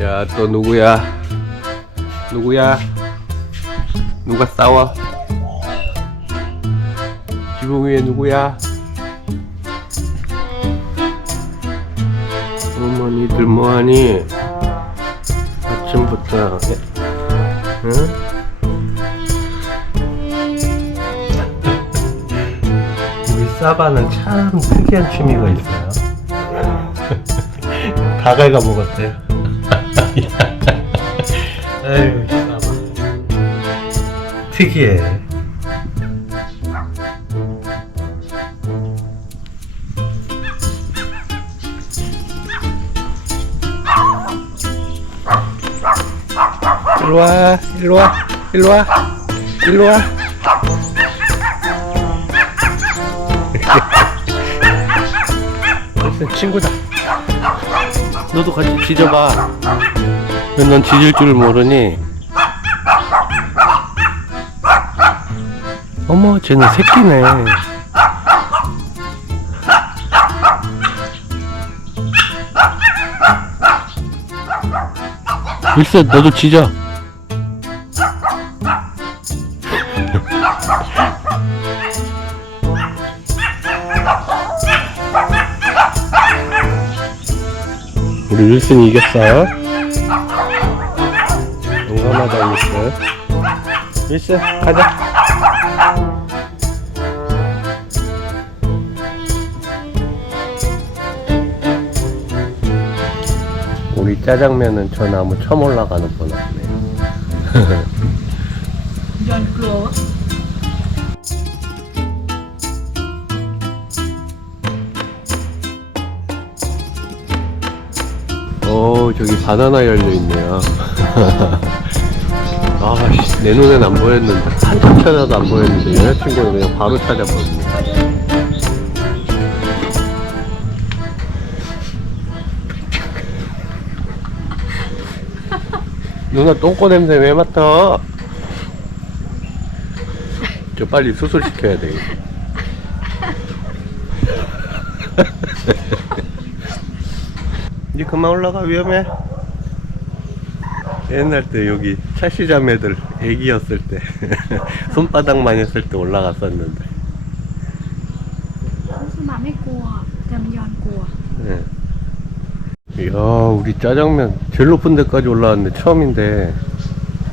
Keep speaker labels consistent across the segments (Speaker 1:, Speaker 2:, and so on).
Speaker 1: 야, 또 누구야? 누구야? 누가 싸워? 지붕 위에 누구야? 어머니들 뭐하니? 아침부터 예? 응? 사바는 참 특이한 취미가 있어요. 다갈가 먹었대요. 아유, 사바. 특이해. 일로 와, 일로 와, 일로 와, 일로 와. 무슨 친구다. 너도 같이 지져봐. 왜넌 지질 줄 모르니? 어머, 쟤는 새끼네. 일세, 너도 지져. 우리 윌슨이 이겼어 용감하다 윌슨. 윌슨 가자. 우리 짜장면은 저 나무 처음 올라가는 거
Speaker 2: 같네요. Don't close.
Speaker 1: 오, 저기 바나나 열려있네요. 아, 씨, 내 눈엔 안 보였는데, 한참 찾아도 안 보였는데, 여자친구는 그냥 바로 찾아버리네. 누나 똥꼬 냄새 왜 맡아? 저 빨리 수술시켜야 돼. 이제 그만 올라가 위험해. 옛날 때 여기 찰시잠 애들 애기였을 때 손바닥만 했을 때 올라갔었는데. 네. 야 우리 짜장면 제일 높은 데까지 올라왔는데 처음인데.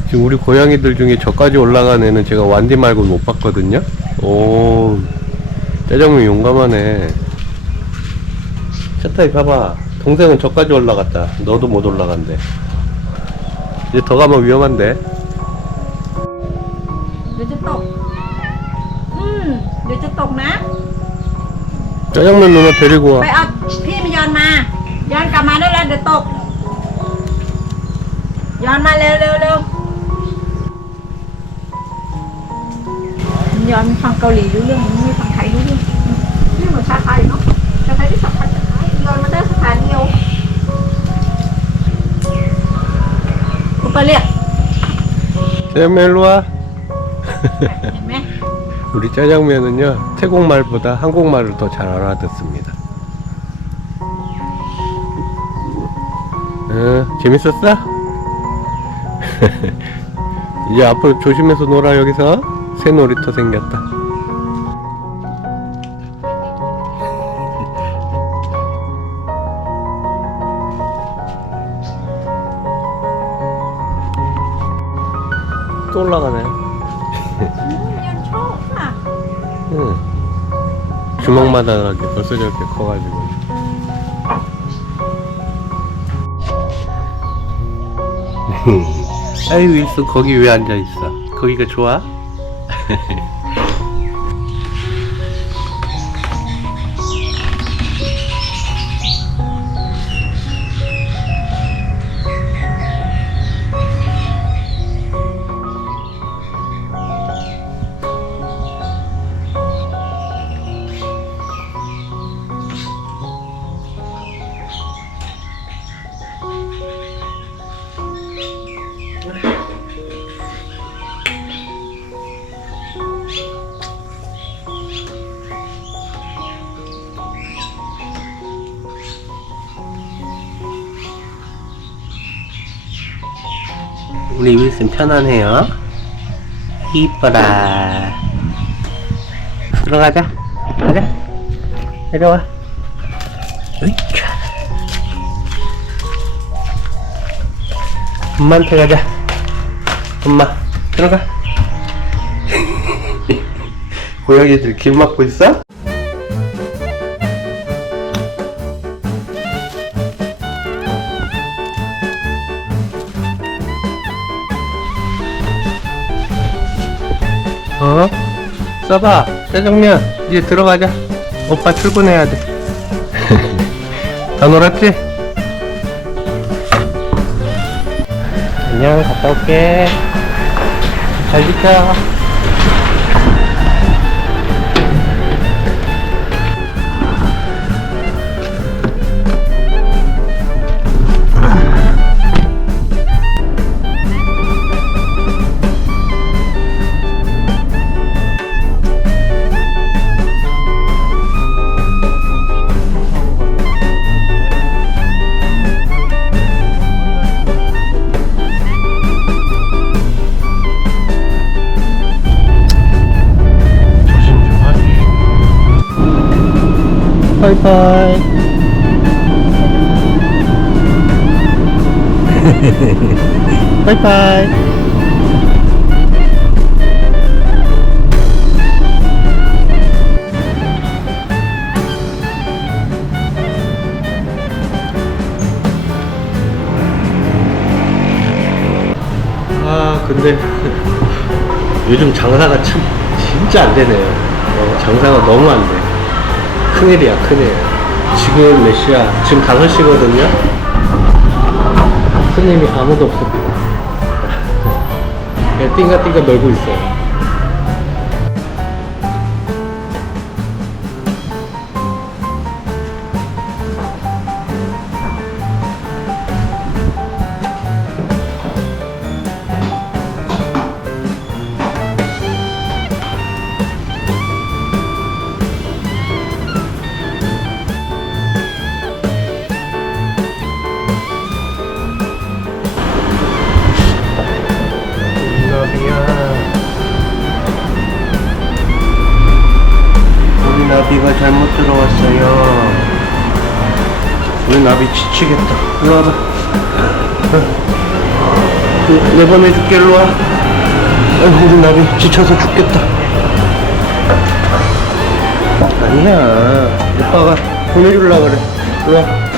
Speaker 1: 지금 우리 고양이들 중에 저까지 올라간 애는 제가 완디 말고 못 봤거든요? 오 짜장면 용감하네. 차타이 봐봐. 동생은 저까지 올라갔다. 너도 못 올라간대. 이제 더 가면 위험한데.
Speaker 2: เดี๋ยวจะตก อืม เดี๋ยวจะตกนะ
Speaker 1: 짜장면 누나 데리고
Speaker 2: ไป
Speaker 1: 와.
Speaker 2: เอาพี่มาย้อนมา ย้อนกลับมาได้แล้วเดี๋ยวตก ย้อนมาเร็วเร็วเร็วย้อนฟังเกาหลีรู้เรื่องไม่ฟังไทยรู้เรื่องนี่เหมือนชาไทยเนาะชาไทยที่สัมผัสชาไทยย้ อนมาได้สถานเดียวคุณไปเรียก
Speaker 1: 짜장면 일로 와.
Speaker 2: เห็นไหม
Speaker 1: 우리 짜장면은요 태국말보다 한국말을 더 잘 알아듣습니다. 응, 재밌었어? 이제 앞으로 조심해서 놀아 여기서 새 놀이터 생겼다. 또 올라가네. 응. 주먹마다 이렇게 벌써 저렇게 커가지고. 아이 윌슨 거기 왜 앉아 있어? 거기가 좋아? 우리 윌슨 편안해요. 이뻐라. 들어가자. 가자. 내려와. 으이차. 엄마한테 가자. 엄마, 들어가. 고양이들 길 막고 있어? 어? 써봐. 짜장면. 이제 들어가자. 오빠 출근해야 돼다 놀았지? 안녕 갔다 올게. 잘 지켜 바이바이 바이바이 아 근데 요즘 장사가 참 진짜 안 되네요. 어, 장사가 너무 안 돼. 큰일이야, 큰일. 지금 몇 시야? 지금 5시거든요? 손님이 아무도. 그냥 띵가띵가 놀고 있어요. 들어왔어요. 우리 나비 지치겠다. 일로 와봐. 어. 내보내줄게, 일로 와. 아이고, 우리 나비 지쳐서 죽겠다. 아니야. 오빠가 보내주려고 그래. 일로 와.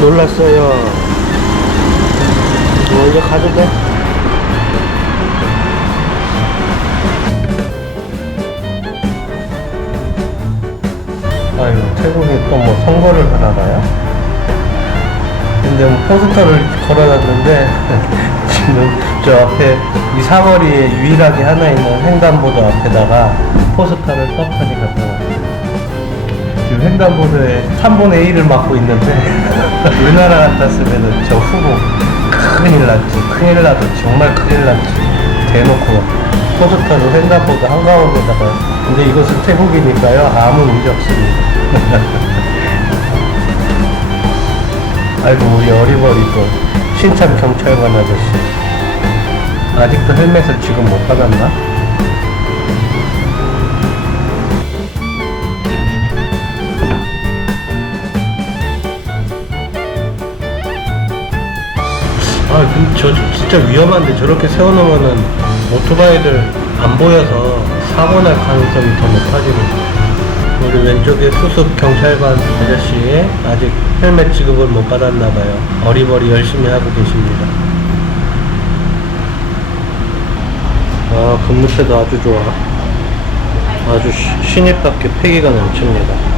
Speaker 1: 놀랐어요. 먼저 가도 돼? 아유, 태국이 또뭐 선거를 하나 봐요? 근데 뭐 포스터를 걸어놨는데, 지금 저 앞에 이 사거리에 유일하게 하나 있는 횡단보도 앞에다가 포스터를 떡하니 갖다 놨어요. 지금 횡단보도에 3분의 1을 맡고 있는데 우리나라 같았으면 저 후보 큰일 났지 큰일 나도 정말 큰일 났지. 대놓고 포스터를 횡단보도 한가운데다가 근데 이것은 태국이니까요 아무 문제 없습니다. 아이고 우리 어리버리 또 신참 경찰관 아저씨. 아직도 헬멧을 지금 못 받았나? 저 진짜 위험한데 저렇게 세워놓으면은 오토바이들 안 보여서 사고 날 가능성이 더 높아지거든요. 우리 왼쪽에 수습 경찰관 아저씨 아직 헬멧 지급을 못 받았나봐요. 어리버리 열심히 하고 계십니다. 아, 근무태도 아주 좋아. 아주 시- 신입답게 패기가 넘칩니다.